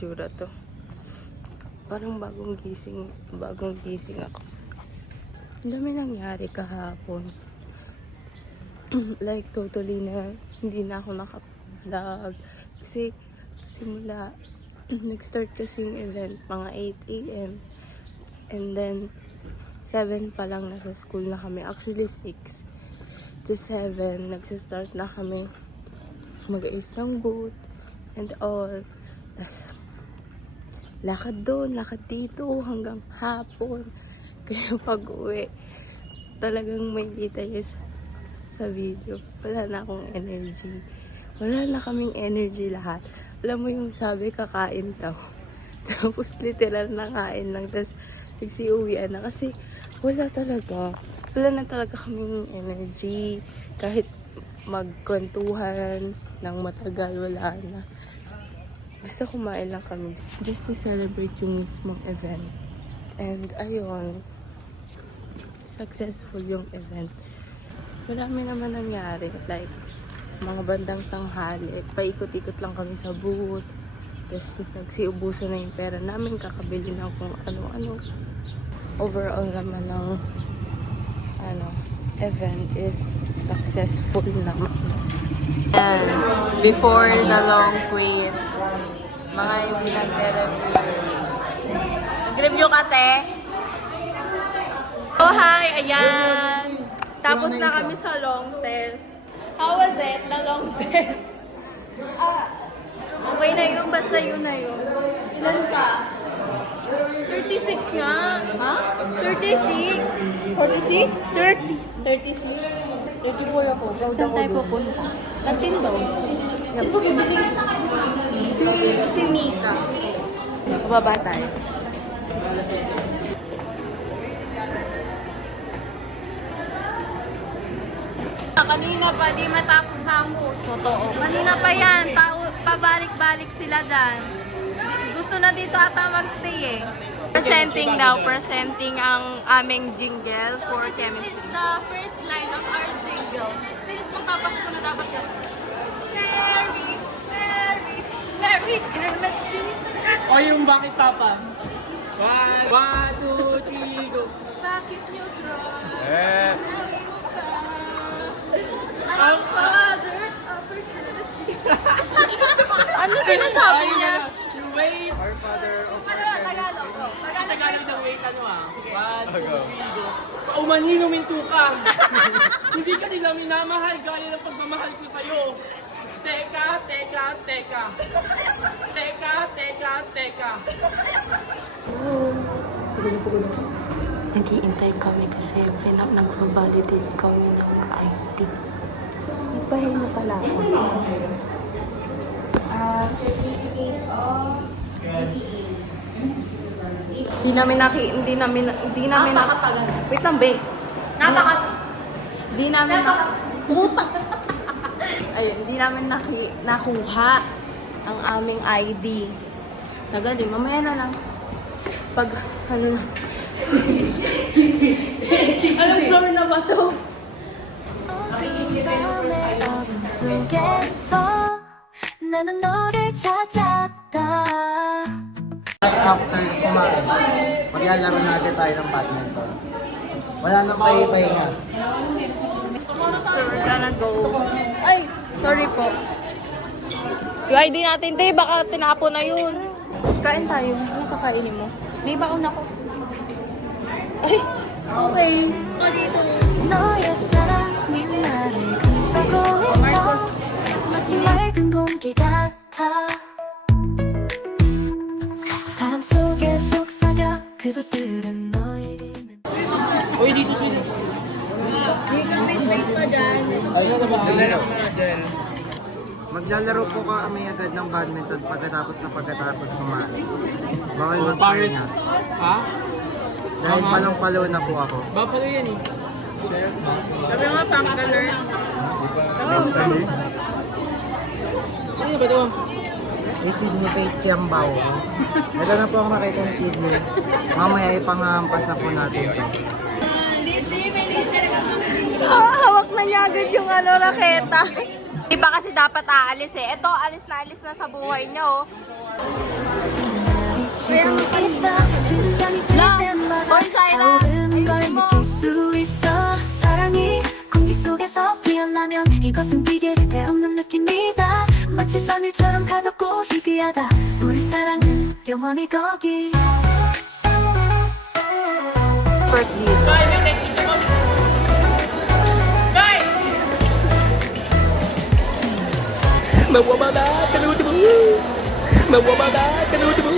itsura to. Parang bagong gising ako. Ang dami nangyari kahapon. Like, totally na hindi na ako naka-vlog. Kasi, simula, nag-start kasi yung event, mga 8 a.m. And then, 7 pa lang nasa school na kami. Actually, 6 to 7, nagsistart na kami mag-ayos ng booth and all. Tas, lakad doon, lakad dito, hanggang hapon. Kaya pag-uwi, talagang may kita nyo sa video. Wala na akong energy. Wala na kaming energy lahat. Alam mo yung sabi, kakain daw. Tapos literal na kain lang. Tapos nagsiuwian na. Kasi wala na talaga kaming energy. Kahit magkwentuhan ng matagal, wala na. Basta kumain lang kami just to celebrate yung mismong event. And ayun, successful yung event. Marami naman nangyari. Like, mga bandang tanghali, paikot-ikot lang kami sa booth. Tapos nagsiubuso na yung pera namin, kakabili ng kung ano-ano. Overall naman ng event is successful naman. And before the long quiz, mga hindi nag-review. Nag-review ka, te? Oh, hi! Ayan! Tapos na kami sa long test. How was it, the long test? Okay na yun, basta yun na yun. Ilan ka? 36 nga. Ha? 36. 46? 36. 34 ako. Saan tayo pupunta? Kantin daw. Saan mo bibili? Si Mika. Bababa tayo. Kanina pa, di matapos na ang booth. Totoo. Kanina pa yan. Pabalik-balik sila dyan. Gusto na dito ata magstay eh. Presenting ang aming jingle for chemistry. This is the first line of our jingle. Since magpapasko na dapat yan. Merry chemistry. O yung bakit tapan? 1, 2, 3, go. Bakit nyo try? Ang Father of our chemistry. Ano sinasabi niya? You wait. Our father of our Tagalog. Tagalog na wait, 1, 2, 3, go. Paumanhin, huminto ka. Hindi ka nila minamahal gaya ng pagmamahal ko sa'yo. Teka. Nag-iintay kami kasi nag-validate kami ng ID. Nagpahinga pala ako. Certificate of Hindi namin Napakatagal. Wait lang, babe. Hindi namin nakuha ang aming ID. Tagal din, mamaya na lang. Pag, na. Anong floor na ba to? After kumain, maglalaro natin tayo ng badminton. Wala nang pahipahinga. We're gonna go. Ay, sorry po. Yung ID natin, te, baka tinapo na yun. Kain tayo. Ano kakainin mo? May baon ako. Ay, okay. Dito. 너의 사랑이 나를 감싸고 있어 마치 맑은 공기 같아 바람 속에 속삭여 그것들은 너에게 Uy, dito sila. may space pa dyan. Ayun, tapos dyan. Maglalaro po kami agad ng badminton pagkatapos kumain. Bawal Paris. magpahinga. Ha? Dahil palong-palo na po ako. Buffalo yan eh. Sabi nga, pang color. Ano ba ito? Si Sydney Faith Kiambao. Ito na po ang nakita ni Sydney. Mamaya ipanghampas na po natin ito. Hawak na niya agad yung raketa. Di ba kasi dapat aalis eh. Ito, alis na sa buhay niya oh. 지고 있다 심장이 뛸 라, 때마다 거기 사이다. 타오르는 걸 ayusin mo. 느낄 수 있어 사랑이 공기 속에서 피어나면 이것은 비결이 되없는 느낌이다 마치 선일처럼 가볍고 희귀하다 우리 사랑은 영원히 거기 Joy, music, video mo. Joy! Mawawala ka na ulit mo. Mawawala ka na ulit mo.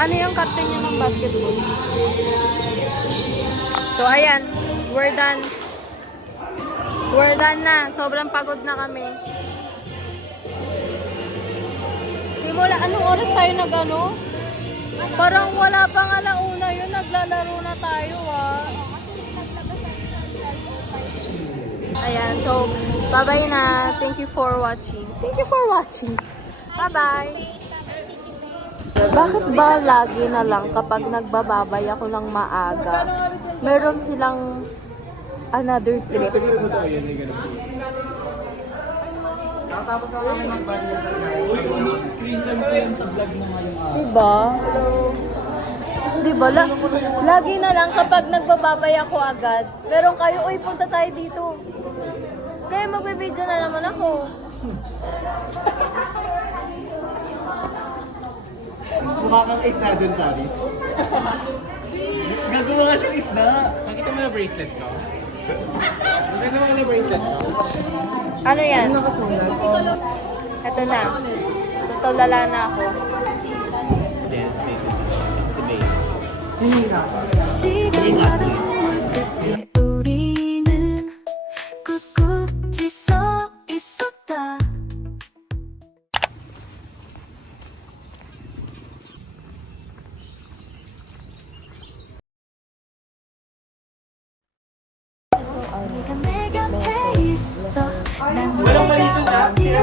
Ano yung captain niyo ng basketball? So, ayan. We're done. We're done na. Sobrang pagod na kami. Simula, anong oras tayo nag-ano? Parang wala pang alauna yun. Naglalaro na tayo, ah. Ayan. So, bye-bye na. Thank you for watching. Thank you for watching. Bye-bye. Bakit ba lagi na lang kapag nagbababay ako ng maaga, meron silang another trip? Nakatapos na kami mag-badminton guys. Screen time ko yan sa vlog mo ngayon. Diba? Diba? Lagi na lang kapag nagbababay ako agad, meron kayo, uy, punta tayo dito. Kaya magbibideo na naman ako. Mukha kang isda dyan, Paris. Gagawa nga siyang isda. Nakita mo na bracelet ko? Nakita mo na bracelet ko? Ano yan? Ito na. Tutulala na ako. 시간과 눈물 끝에 우리는 꿋꿋이 서 있었다 네가 내 곁에 있어 난 내가 어디에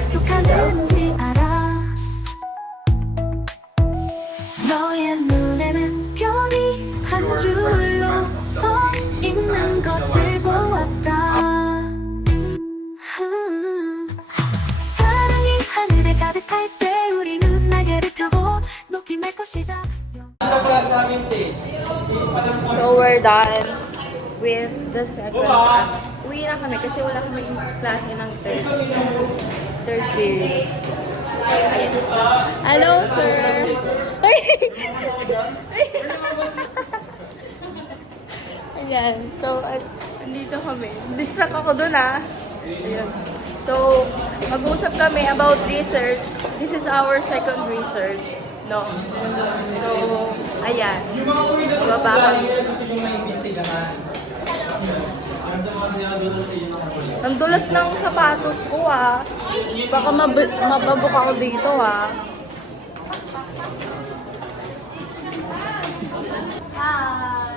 속하는지 알아 너의 눈에는 별이 한 줄로 서 있는 것을 보았다 사랑이 하늘에 가득할 때 우리는 날개를 펴고 높이 날 것이다 So, we're done with the second. Uwi na kami kasi wala kami klase ng third period. Ayan. Hello, sir! Ayan. So, andito kami. Distract ako dun, ah. Ayan. So, mag-uusap kami about research. This is our second research. No. So, ayan. Baba kami. Ang dulas ng sapatos ko, ah. Baka mababok ako dito, ah. Hi!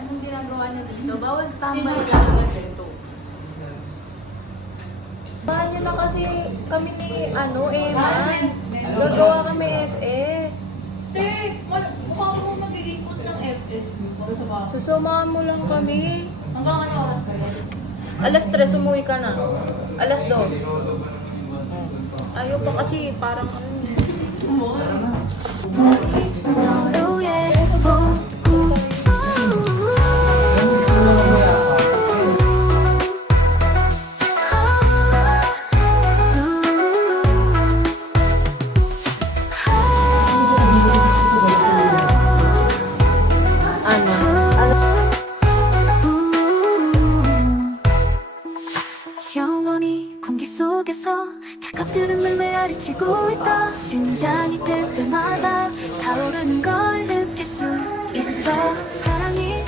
Anong ginagawa niya dito? Bawal tambay talaga dito. Bahan nyo na kasi kami ni, Eman. Gagawa kami FS. Mukha mo mag-i-input ng FS mo para sa baka. Susumahan mo lang kami. Hanggang ano oras kayo? Alas 3, umuwi ka na. Alas 2. Ayaw pa kasi, parang 서로의 복구 영원히 공기 속에서 가깝들은 메아리치고 있다 심장이 뛸 때마다 타오르는 걸 느낄 수 있어 사랑이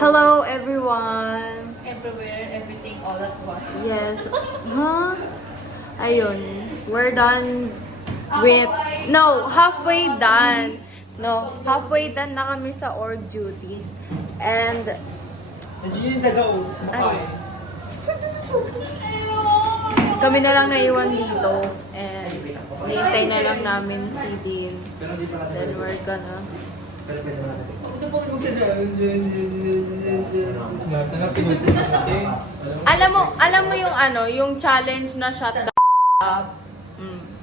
Hello, everyone! Everywhere, everything, all at once. Yes. Huh? Ayun. We're done with... No, halfway done. No, halfway done na kami sa org duties. And... Ay. Kami na lang naiwan dito. And nihintay na lang namin si Dean. Then we're gonna... Alam mo yung ano, yung challenge na shut the up.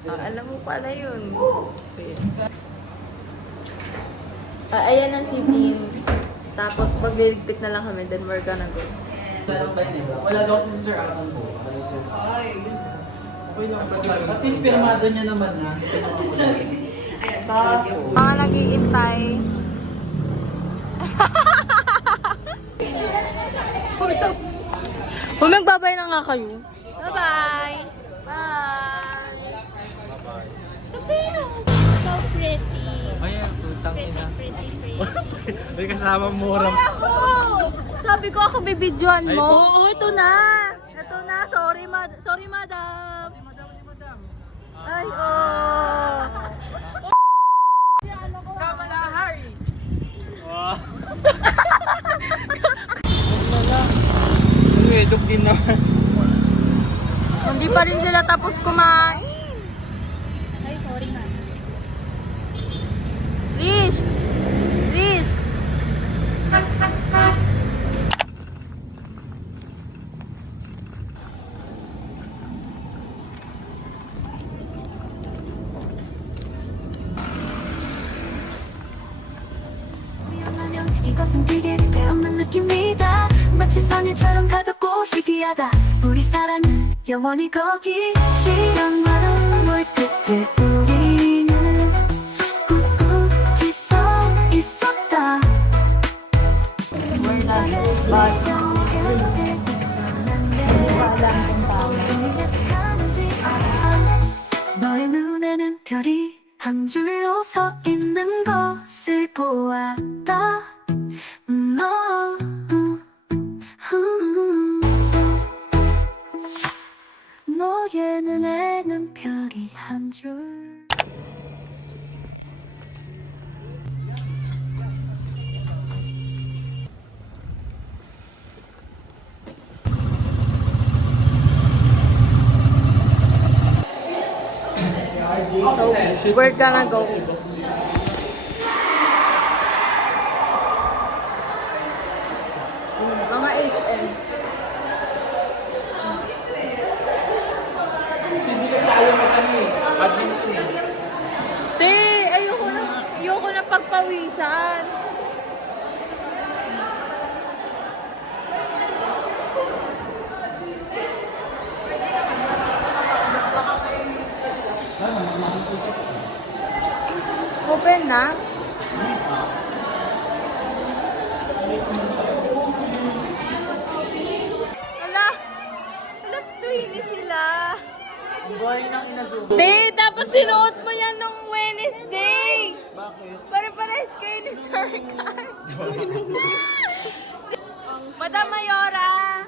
Alam mo pala yun. Ayan ang si Dean. Tapos pagliligpit na lang kami, then we're gonna go. Wala daw si Sir Aaron po. At least pirmado niya naman na. Mga nag-iintay. Magbabay na nga kayo. Bye-bye! Bye! So pretty. Ayan, putang ina. Pretty. May kasama mura. Ako! Sabi ko ako bibidyoan mo. Oo, ito na. Ito na. Sorry, madam. Ay, oh. Kamala Harris. Ang edok din naman. Hindi pa rin sila tapos kumain. Ay, sorry nga. Rish! Rish! 위험하면 이것은 비밀이 되없는 느낌이다 마치 선율처럼 가볍고 희귀하다 우리 사랑은 영원히 거기 시간과는 물 끝에 우리는 굳굳이 서 있었다 We're not, but 너의 눈에는 별이 한 줄로 서 있는 것을 보았다 너 너의 눈에는 별이 한 줄 so we're gonna go. Mga 8M. Hindi kasi ayaw mag-ano eh. Badminton eh. Te, ayoko na pagpawisan. Open na? Ala, Twinnie sila. Boy nang inazoom. Te, dapat sinuot mo yan nung Wednesday. Bakit? Para-pares kayo ni Sir Kai. Madam Mayora.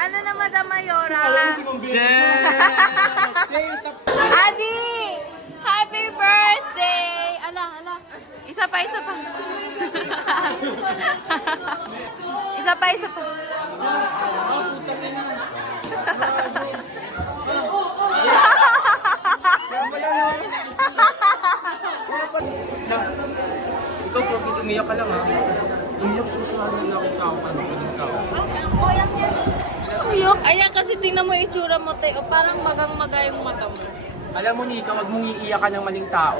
Ano na Madam Mayora? Adi! Happy birthday! Ala. Isa pa. Isa pa. Ikaw po, umiyak ka lang ha. Umiyak siya sa nakita ko ng tao. Uyok. Ayan kasi tingnan mo yung itsura mo, te. O parang magang-maga yung mata mo. Alam mo Nika, wag mong iiyak ka ng maling tao.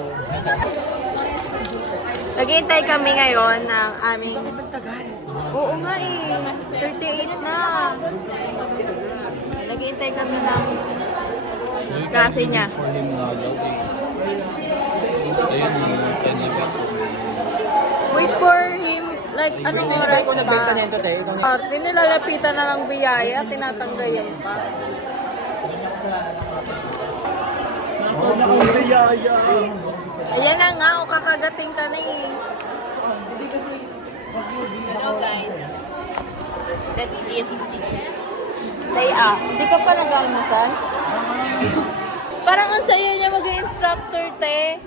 Naghihintay kami ngayon ng aming... Oo nga eh. 38 na. Naghihintay kami ng klase niya. Wait for him. Like, anong oras pa? Arte, nilalapitan na lang biyaya. Tinatanggayan pa. Ayan na nga, o kakagating ka na eh. Hello guys. Let's eat. Say Hindi ka pa nag-almusal? Parang ang saya niya mag-instructor, te.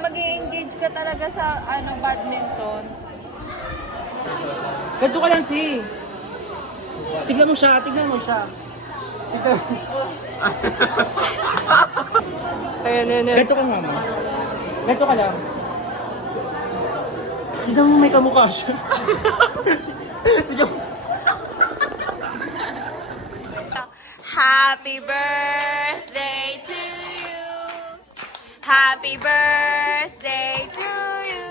Mag-engage ka talaga sa badminton. Ganto ka lang, T. Tignan mo siya. Ayan. Ganto ka, mama. Ganto ka lang. Tignan mo may kamukha siya. Happy birthday to you. Happy birthday to you.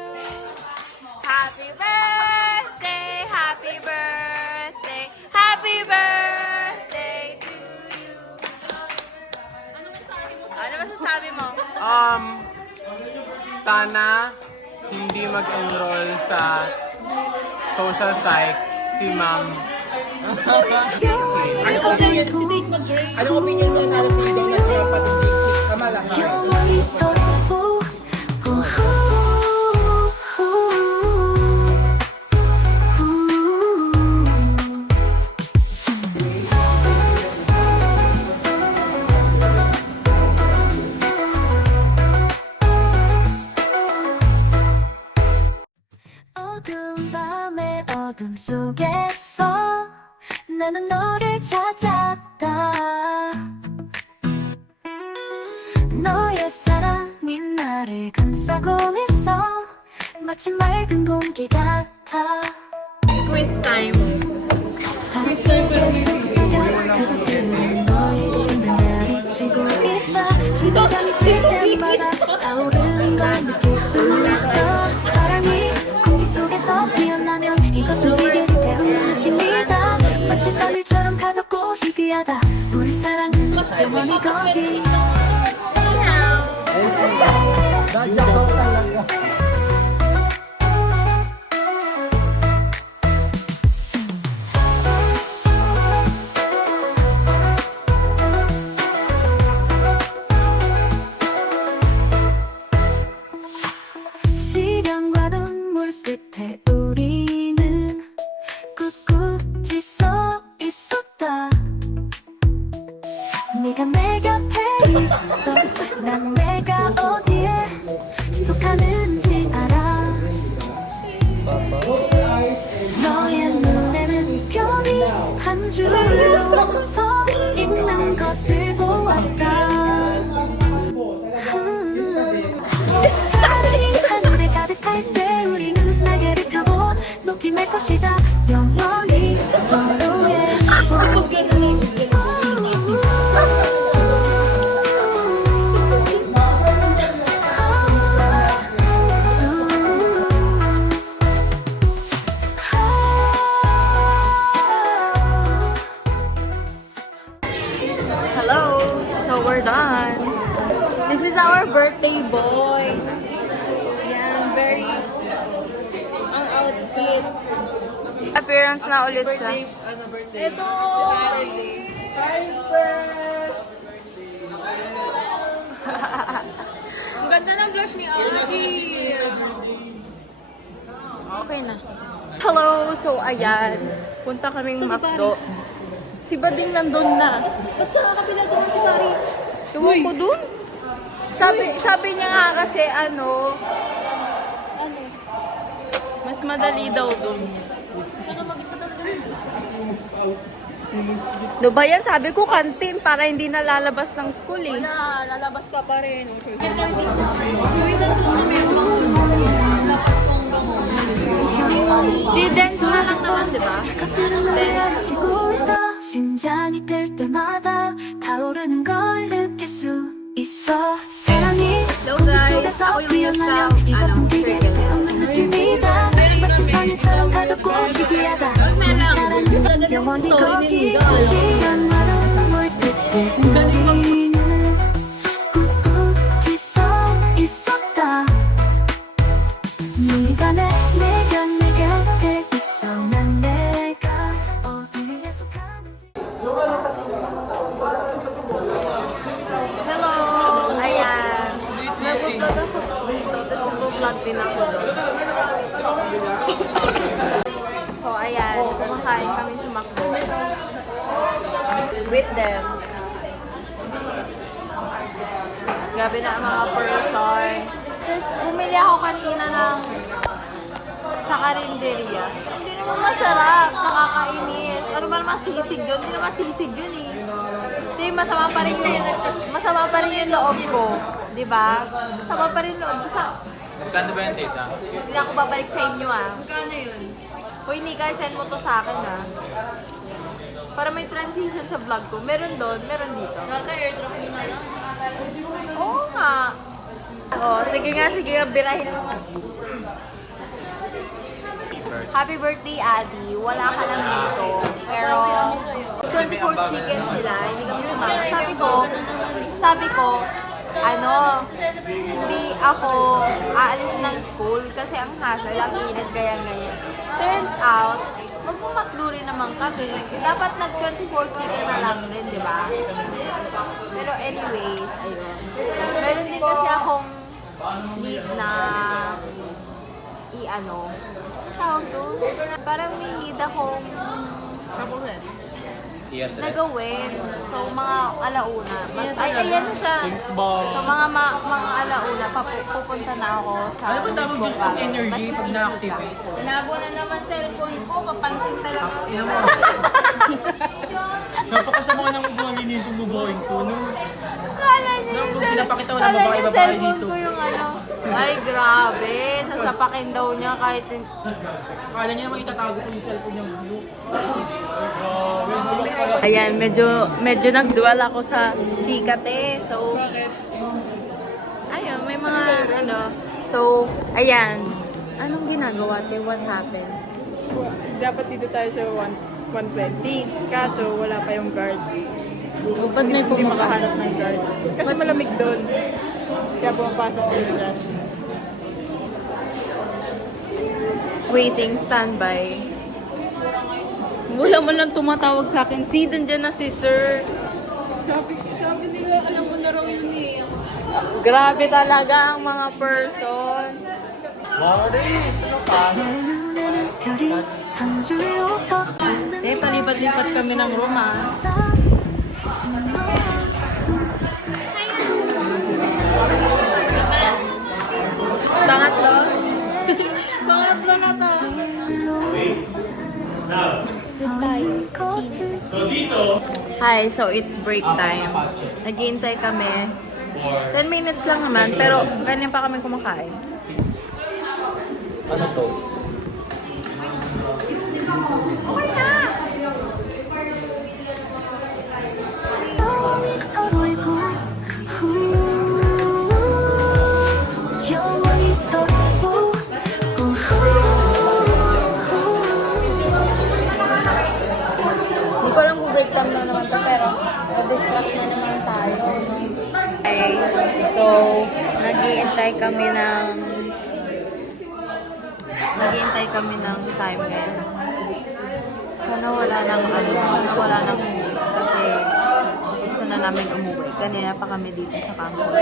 Happy birthday, happy birthday, happy birthday to you. Ano masasabi mo? Sana hindi mag-enroll sa social psych si ma'am. Anong opinion mo na si Eden na siya pati si Kamala? 영원히 서로 어두운 밤의 어둠 속에서 나는 너를 찾았다 너의 사랑이 나를 감싸고 있어 마치 맑은 공기 같아 Quiz time. 속삭여 그것들은 너의 이름을 가르치고 있다 심장이 뛸 때마다 타오르는 걸 느낄 수 있어 사랑이 공기 속에서 피어나면 이것은 비를 태우는 느낌이다 마치 선율처럼 가볍고 희귀하다 우리 사랑은 영원히 거기 시련과 눈물 끝에 우리는 꿋꿋이 서 있었다 네가 내 곁에 있어 난 내가 어디에 속하는지 알아 너의 눈에는 별이 한 줄로 서 있는 것을 보았다 사랑이 하늘에 가득할 때 우리는 날개를 펴고 높이 날 것이다 영원히 서로의 Hello. So we're done. This is our birthday boy. Yan, very ang outfit. Appearance na ulit siya. Ito! Ang ganda ng blush ni Adi. Okay na. Hello! So, ayan. Punta kaming McDo. Si Bading nandun na. Ba't sa kabila doon si Paris? Ewan ko dun. Sabi niya nga kasi ano, mas madali daw dun. Siya na mag-isa talaga. No ba yan? Sabi ko kantin para hindi na lalabas ng school eh. Wala, lalabas ka pa rin. Uy, nandun kami yung gamon. Lakas kong gamon. Si Dance na lang naman, di ba? 것들은 날 가르치고 있다 심장이 뛸 때마다 타오르는 걸 느낄 수 있어 사랑이 공기 속에서 피어나면 이것은 비밀이 되었는 느낌이다 마치 선율처럼 가볍고 희귀하다 우리 사랑은 영원히 거기 시간과 눈물 끝에 우리는 꿋꿋이 서 있었다 네가 내 곁에 있어 난 내가 어디에 속하는지 Hello! Ayan. Nag-vlog ako dito. Tapos nag-vlog din ako doon. So, ayan. Kumakain kami sa McDo. With them. Grabe na ang mga person. Tapos, bumili ako kanina ng sa karinderya. Hindi naman masarap. Nakakainis. Ano ba naman sisig yun? Hindi naman sisig yun eh. Hindi, masama pa rin yung loob ko. Diba? Masama pa rin loob ko. Magkano ba yung data? Hindi na ako babalik sa inyo ah. Magkano yun? Hoy, Nika, send mo to sa akin ah. Para may transition sa vlog ko. Meron doon, meron dito. Data airdrop mo na lang. Oo nga. Oh, sige nga, birahin mo nga. Happy birthday, Adi. Wala ka lang dito. Pero, 24 chicken sila. Hindi kami sumama. Sabi ko, hindi ako aalis ng school kasi ang hassle, ang init kaya ganyan. Turns out, magpumakdo rin naman kami. Dapat nag-24 chicken na lang din, di ba? Pero anyways, ayun. Meron din kasi akong need na tawag doon? Parang may need akong na gawin. So, mga alauna. Ayan na siya. So, mga alauna, pupunta na ako sa... Ano ba tawag gusto ng energy pag na-activate? Tinago na naman cellphone ko. Papansin talaga. Napakasama ng ubuhan ni Nintong bubuhin ko, no? Kala niya Kung sinapakita ko na kala niya babae cellphone dito. ko yung Ay, grabe. Sasapakin daw niya kahit... Akala niya naman itatago ko yung cellphone niyang blue. Ayan, medyo nagdual ako sa chikate. So, ayun, may mga So, ayan. Anong ginagawa, te? What happened? Dapat dito tayo sa 120. Kaso wala pa yung guard. O, ba't may Hindi pumapasok? makahanap ng guard. Kasi malamig doon. Kaya pumapasok sila dyan. Waiting, standby. Wala mo lang tumatawag sa akin. Si, dyan na si sir. Sabi nila, alam mo na raw yun eh. Grabe talaga ang mga person. 내 눈에는 별이 한 줄로 서 Eh, palipat-lipat kami ng room ah. Pangatlo? Pangatlo na to. Hi, so it's break time. Naghihintay kami. 10 minutes lang naman, pero ganyan pa kami kumakain. Ano to? 서로의 영원히 서로 Hindi ko alam kung break time na naman to, pero na-distract na naman tayo. No? Okay, so nag-iintay kami ng time ngayon. Sana wala nang news kasi gusto na namin umuwi. Kanina pa kami dito sa campus.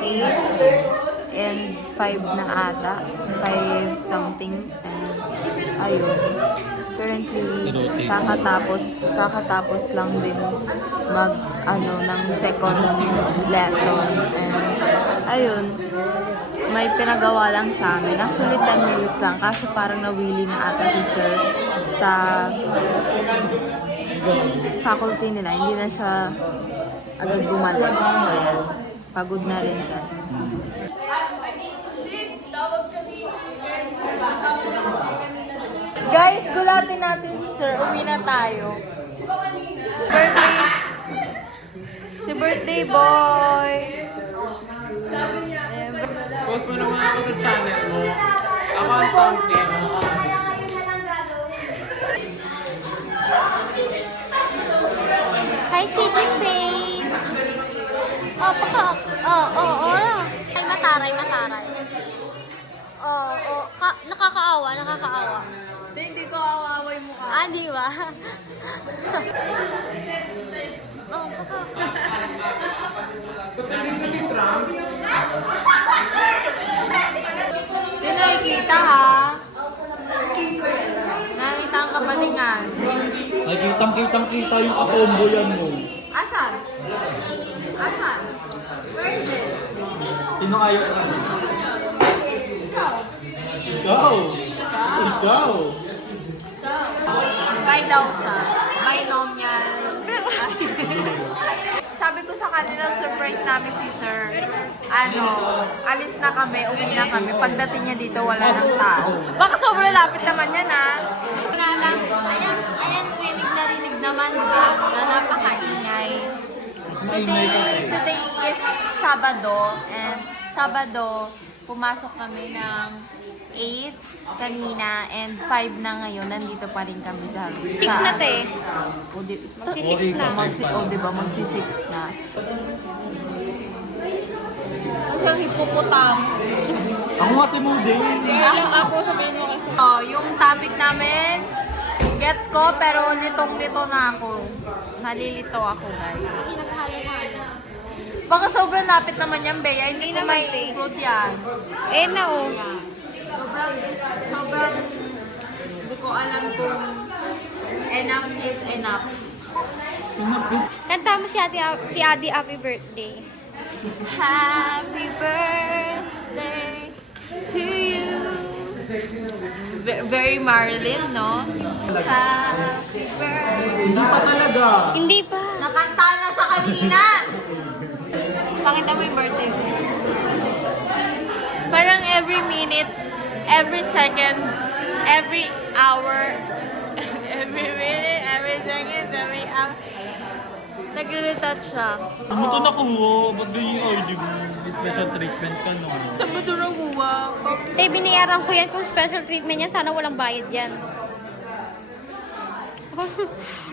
8 and 5 na ata. 5 something. And ayun. Currently, kakatapos lang din ng second lesson. And ayun, may pinagawa lang sa amin. Actually, 10 minutes lang. Kaso parang nawili na ata si sir sa faculty nila. Hindi na siya agad gumaling. Ayan. Pagod na rin siya. Guys, gulatin natin si sir. Uwi na tayo. Si birthday boy. Post mo naman ako sa channel mo. Ako ang thumbnail. Hi, Sweetling Babe! Ora. Ay, mataray. Nakakaawa. Hindi ko awaway mo ka. Di ba? Hindi nakikita ha. Nakikita ang kabalingan. Ay, kitang-kita yung katomboyan mo. Asan? Where is it? Sino ayaw sa akin? Ikaw! May daw siya. Binomial. Sabi ko sa kanila, surprise namin si Sir. Alis na kami, uwi na kami. Pagdating niya dito, wala nang tao. Baka sobrang lapit naman yan, ha? Wala lang. Ayan, rinig naman, diba? Na napakaingay. Today is Sabado. And Sabado, pumasok kami ng 8 kanina and 5 na ngayon. Nandito pa rin kami sa 6 na, te. Magsi-6 na. Diba? Magsi-6 na. Ang siyang hippopotamus. Ako nga si Moody. Sige lang ako, sabihin mo kasi. Yung topic namin, gets ko, pero litong-lito na ako. Nalilito ako, guys. Baka sobrang lapit naman yan, Bea. Hindi ko may include yan. Eh na, oh. Sobrang, hindi ko alam kung enough is enough. Kanta mo si Adi happy birthday. Happy birthday to you. Very Marilyn, no? Happy birthday. Hindi pa talaga. Hindi pa. Nakanta na sa kanina! Pakita mo yung birthday mo. Parang every minute, every second, every hour, every minute, every second, every hour, nagre-retouch siya. Ano to nakuha? Ba't ba yung ID mo? May special treatment ka, no? Saan mo ito nakuha? Eh, binayaran ko yan kung special treatment yan. Sana walang bayad yan.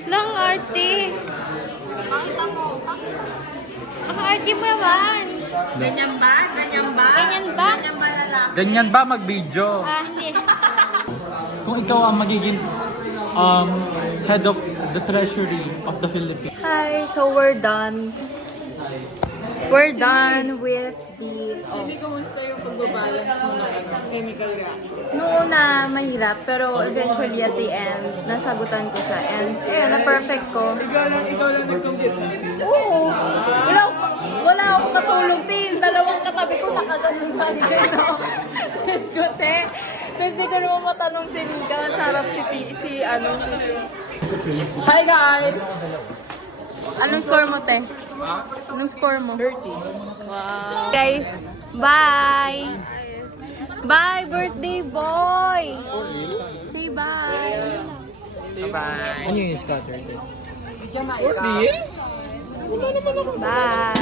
Lang arte. Pakita mo. Ang arte mo naman. Ganyan ba? Ganyan ba? Ganyan ba? Ganyan ba lalaki? Ganyan ba mag-video? Hindi. Kung ikaw ang magiging head of the treasury of the Philippines. Hi, so we're done. We're done with the... Hindi, kamusta yung pagbabalance mo ng chemical reaction? Noong una, mahirap, pero eventually at the end, nasagutan ko siya. And, ayun, na-perfect ko. Ikaw lang nag-compute. Oo. Wala akong katulong, Pin. Dalawang katabi ko nakaganon pa dito. Diyos ko, te. Tapos di ko naman matanong si Nika. Sarap si Hi, guys! Anong score mo, te? Anong score mo? 30. Wow. Guys, bye! Bye, birthday boy! Say bye! Bye. Ano yung scatter? Bye!